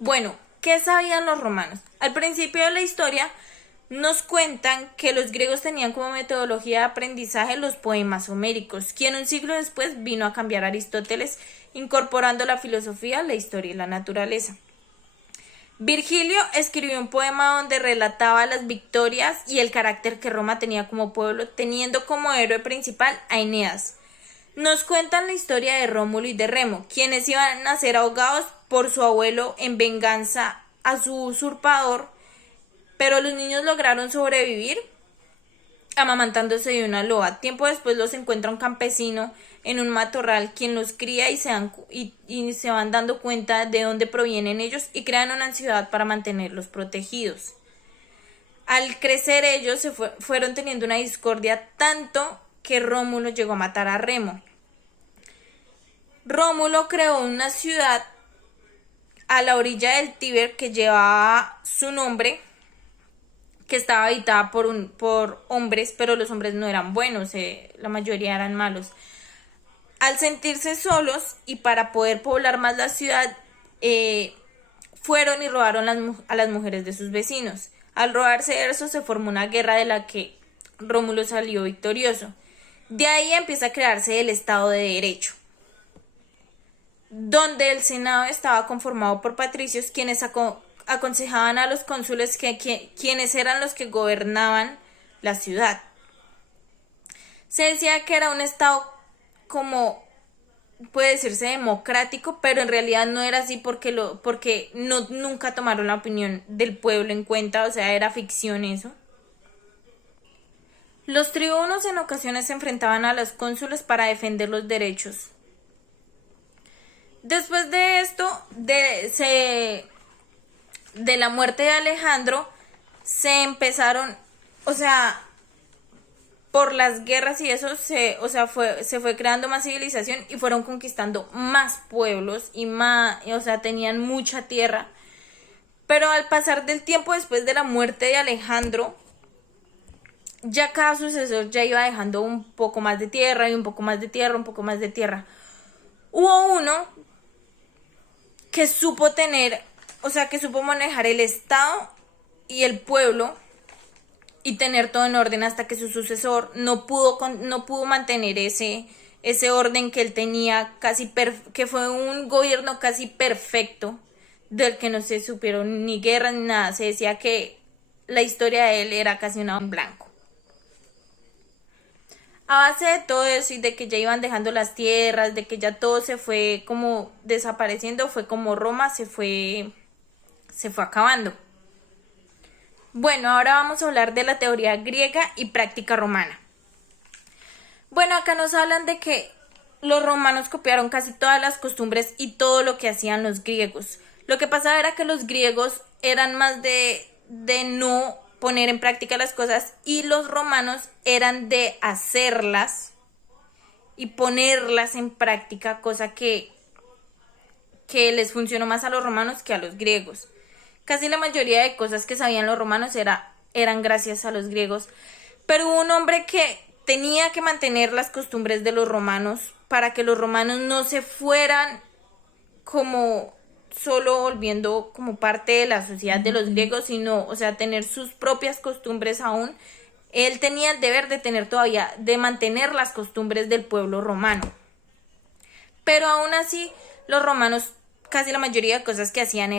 Bueno, ¿qué sabían los romanos? Al principio de la historia nos cuentan que los griegos tenían como metodología de aprendizaje los poemas homéricos, quien un siglo después vino a cambiar a Aristóteles, incorporando la filosofía, la historia y la naturaleza. Virgilio escribió un poema donde relataba las victorias y el carácter que Roma tenía como pueblo, teniendo como héroe principal a Eneas. Nos cuentan la historia de Rómulo y de Remo, quienes iban a ser ahogados por su abuelo en venganza a su usurpador, pero los niños lograron sobrevivir amamantándose de una loba. Tiempo después los encuentra un campesino en un matorral quien los cría y se van dando cuenta de dónde provienen ellos y crean una ciudad para mantenerlos protegidos. Al crecer ellos fueron teniendo una discordia tanto que Rómulo llegó a matar a Remo. Rómulo creó una ciudad a la orilla del Tíber que llevaba su nombre, que estaba habitada por hombres, pero los hombres no eran buenos, la mayoría eran malos. Al sentirse solos y para poder poblar más la ciudad, fueron y robaron a las mujeres de sus vecinos. Al robarse eso se formó una guerra de la que Rómulo salió victorioso. De ahí empieza a crearse el Estado de Derecho, donde el Senado estaba conformado por patricios quienes aconsejaban a los cónsules quienes eran los que gobernaban la ciudad. Se decía que era un estado como puede decirse democrático, pero en realidad no era así porque nunca tomaron la opinión del pueblo en cuenta, o sea, era ficción eso. Los tribunos en ocasiones se enfrentaban a los cónsules para defender los derechos. Después de esto, de la muerte de Alejandro, se empezaron, por las guerras y eso, se fue creando más civilización y fueron conquistando más pueblos y tenían mucha tierra. Pero al pasar del tiempo, después de la muerte de Alejandro, ya cada sucesor ya iba dejando un poco más de tierra y un poco más de tierra, un poco más de tierra. Hubo uno que supo manejar el Estado y el pueblo y tener todo en orden hasta que su sucesor no pudo mantener ese orden que él tenía que fue un gobierno casi perfecto, del que no se supieron ni guerras ni nada. Se decía que la historia de él era casi una en blanco. A base de todo eso y de que ya iban dejando las tierras, de que ya todo se fue como desapareciendo, fue como Roma se fue acabando. Bueno, ahora vamos a hablar de la teoría griega y práctica romana. Bueno, acá nos hablan de que los romanos copiaron casi todas las costumbres y todo lo que hacían los griegos. Lo que pasaba era que los griegos eran más de no poner en práctica las cosas y los romanos eran de hacerlas y ponerlas en práctica, cosa que les funcionó más a los romanos que a los griegos. Casi la mayoría de cosas que sabían los romanos eran gracias a los griegos, pero hubo un hombre que tenía que mantener las costumbres de los romanos para que los romanos no se fueran como solo volviendo como parte de la sociedad de los griegos, sino, tener sus propias costumbres aún. Él tenía el deber de mantener las costumbres del pueblo romano. Pero aún así, los romanos, casi la mayoría de cosas que hacían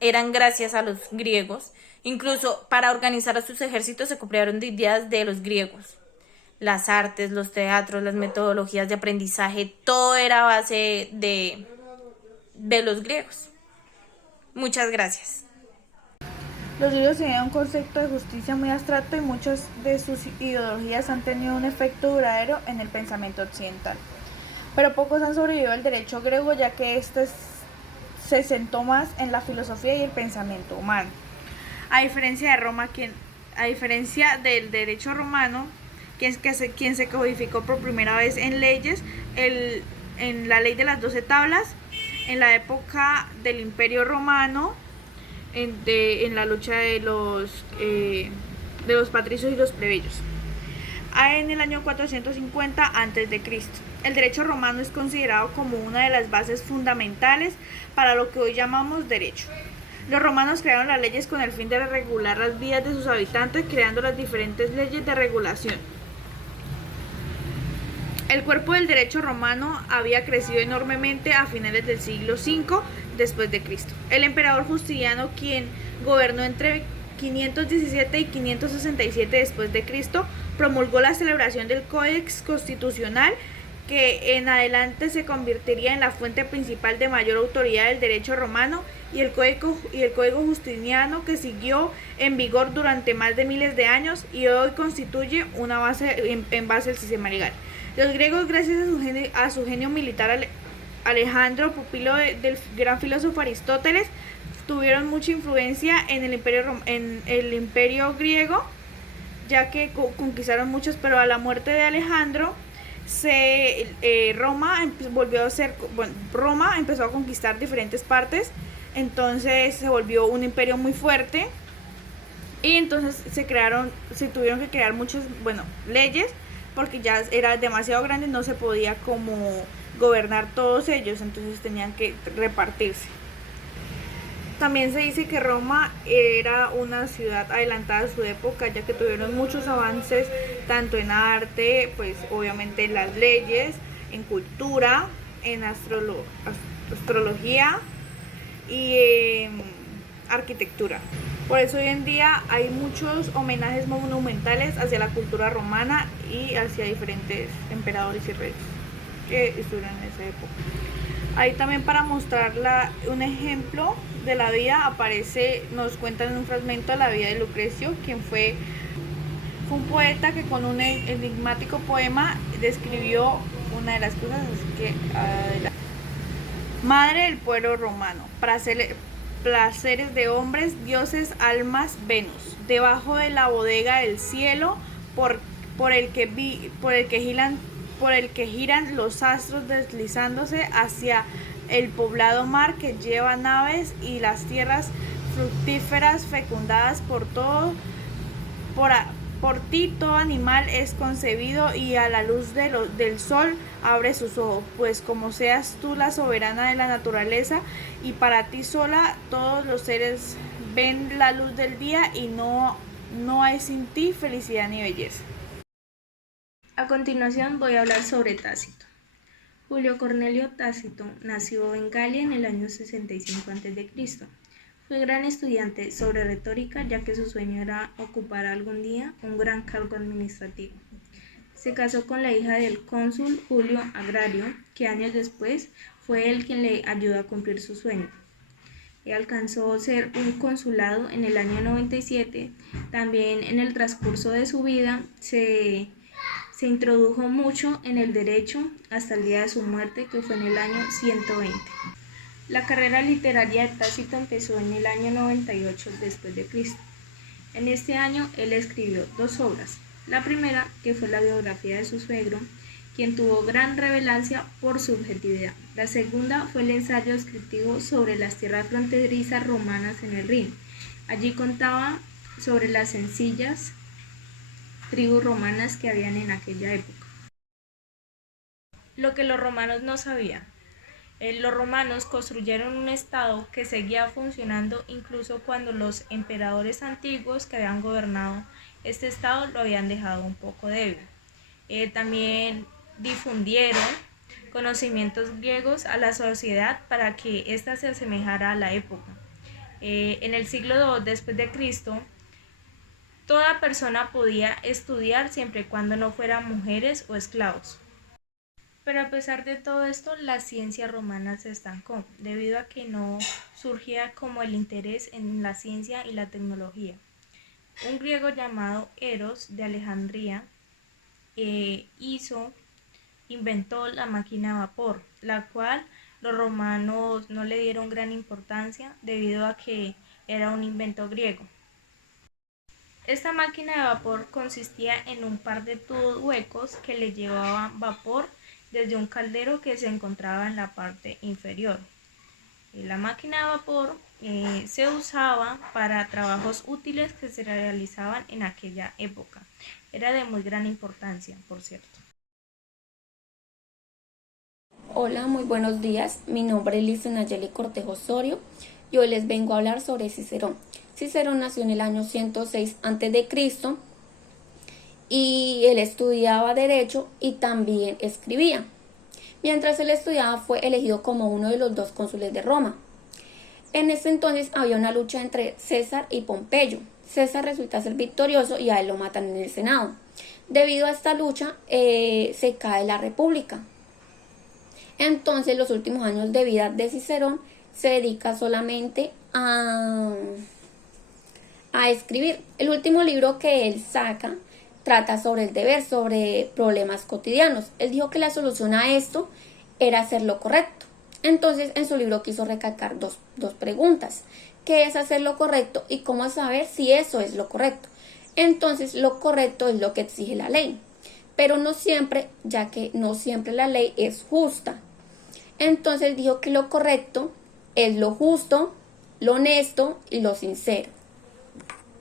eran gracias a los griegos. Incluso para organizar a sus ejércitos se copiaron de ideas de los griegos. Las artes, los teatros, las metodologías de aprendizaje, todo era a base de los griegos. Muchas gracias. Los griegos tenían un concepto de justicia muy abstracto y muchas de sus ideologías han tenido un efecto duradero en el pensamiento occidental. Pero pocos han sobrevivido al derecho griego, ya que se sentó más en la filosofía y el pensamiento humano. A diferencia del derecho romano, quien se codificó por primera vez en leyes, en la ley de las 12 tablas, en la época del Imperio Romano, en la lucha de los patricios y los plebeyos, en el año 450 a.C. El derecho romano es considerado como una de las bases fundamentales para lo que hoy llamamos derecho. Los romanos crearon las leyes con el fin de regular las vidas de sus habitantes, creando las diferentes leyes de regulación. El cuerpo del derecho romano había crecido enormemente a finales del siglo V después de Cristo. El emperador Justiniano, quien gobernó entre 517 y 567 después de Cristo, promulgó la celebración del Códex Constitucional, que en adelante se convertiría en la fuente principal de mayor autoridad del derecho romano, y el Código Justiniano, que siguió en vigor durante más de miles de años y hoy constituye una base en base al sistema legal. Los griegos, gracias a su genio militar, Alejandro, pupilo del gran filósofo Aristóteles, tuvieron mucha influencia en el imperio griego, ya que conquistaron muchos, pero a la muerte de Alejandro Roma empezó a conquistar diferentes partes, entonces se volvió un imperio muy fuerte, y entonces se tuvieron que crear muchas, leyes, porque ya era demasiado grande, no se podía como gobernar todos ellos, entonces tenían que repartirse. También se dice que Roma era una ciudad adelantada a su época, ya que tuvieron muchos avances tanto en arte, pues obviamente en las leyes, en cultura, en astrología y en arquitectura. Por eso hoy en día hay muchos homenajes monumentales hacia la cultura romana y hacia diferentes emperadores y reyes que estuvieron en esa época. Ahí también, para mostrar un ejemplo de la vida, nos cuentan en un fragmento de la vida de Lucrecio, quien fue un poeta que con un enigmático poema describió una de las cosas, así que adelante. Madre del pueblo romano, placeres de hombres, dioses, almas, Venus, debajo de la bodega del cielo, por el que giran los astros deslizándose hacia el poblado mar que lleva naves y las tierras fructíferas fecundadas por ti todo animal es concebido, y a la luz del sol abre sus ojos, pues como seas tú la soberana de la naturaleza, y para ti sola todos los seres ven la luz del día, y no hay sin ti felicidad ni belleza. A continuación voy a hablar sobre Tácito. Julio Cornelio Tácito nació en Galia en el año 65 a.C. Fue gran estudiante sobre retórica, ya que su sueño era ocupar algún día un gran cargo administrativo. Se casó con la hija del cónsul Julio Agrario, que años después fue él quien le ayudó a cumplir su sueño. Alcanzó ser un consulado en el año 97. También en el transcurso de su vida se introdujo mucho en el derecho hasta el día de su muerte, que fue en el año 120. La carrera literaria de Tácito empezó en el año 98 después de Cristo. En este año él escribió 2 obras. La primera, que fue la biografía de su suegro, quien tuvo gran relevancia por su objetividad. La segunda fue el ensayo descriptivo sobre las tierras fronterizas romanas en el Rin. Allí contaba sobre las sencillas tribus romanas que habían en aquella época. Lo que los romanos no sabían. Los romanos construyeron un estado que seguía funcionando incluso cuando los emperadores antiguos que habían gobernado este estado lo habían dejado un poco débil. También difundieron conocimientos griegos a la sociedad para que ésta se asemejara a la época. En el siglo II después de Cristo, toda persona podía estudiar siempre y cuando no fueran mujeres o esclavos. Pero a pesar de todo esto, la ciencia romana se estancó, debido a que no surgía como el interés en la ciencia y la tecnología. Un griego llamado Eros de Alejandría inventó la máquina de vapor, la cual los romanos no le dieron gran importancia debido a que era un invento griego. Esta máquina de vapor consistía en un par de tubos huecos que le llevaban vapor desde un caldero que se encontraba en la parte inferior. La máquina de vapor se usaba para trabajos útiles que se realizaban en aquella época. Era de muy gran importancia, por cierto. Hola, muy buenos días. Mi nombre es Liz Nayeli Cortejo Osorio y hoy les vengo a hablar sobre Cicerón. Cicerón nació en el año 106 a.C. y él estudiaba Derecho y también escribía. Mientras él estudiaba fue elegido como uno de los 2 cónsules de Roma. En ese entonces había una lucha entre César y Pompeyo. César resulta ser victorioso y a él lo matan en el Senado. Debido a esta lucha se cae la República. Entonces los últimos años de vida de Cicerón se dedica solamente a escribir. El último libro que él saca trata sobre el deber, sobre problemas cotidianos. Él dijo que la solución a esto era hacer lo correcto. Entonces en su libro quiso recalcar dos preguntas. ¿Qué es hacer lo correcto y cómo saber si eso es lo correcto? Entonces lo correcto es lo que exige la ley, pero no siempre, ya que no siempre la ley es justa. Entonces dijo que lo correcto es lo justo, lo honesto y lo sincero.